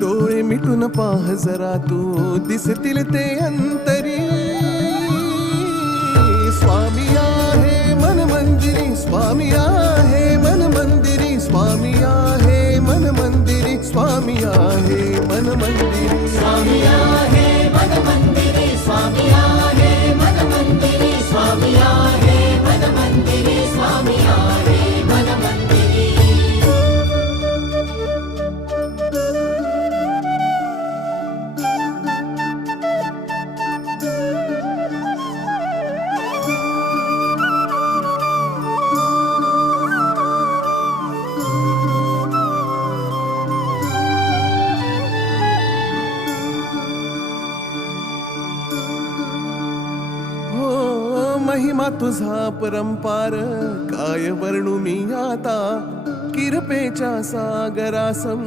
डोळे मिटून पाह जरा तू दिसतील ते अंतरी. स्वामी आहे मन मंदिरी, स्वामी आहे मन मंदिरी, स्वामी आहे मन मंदिरी, स्वामी आहे मन मंदिरी. स्वामी आहे मन मंदिरी, स्वामी आहे मन मंदिरी, स्वामी आहे मन मंदिरी, स्वामी आहे मन मंदिरी. महिमा तुझा परंपार काय वर्णू मी आता. किरपेच्या सागरासम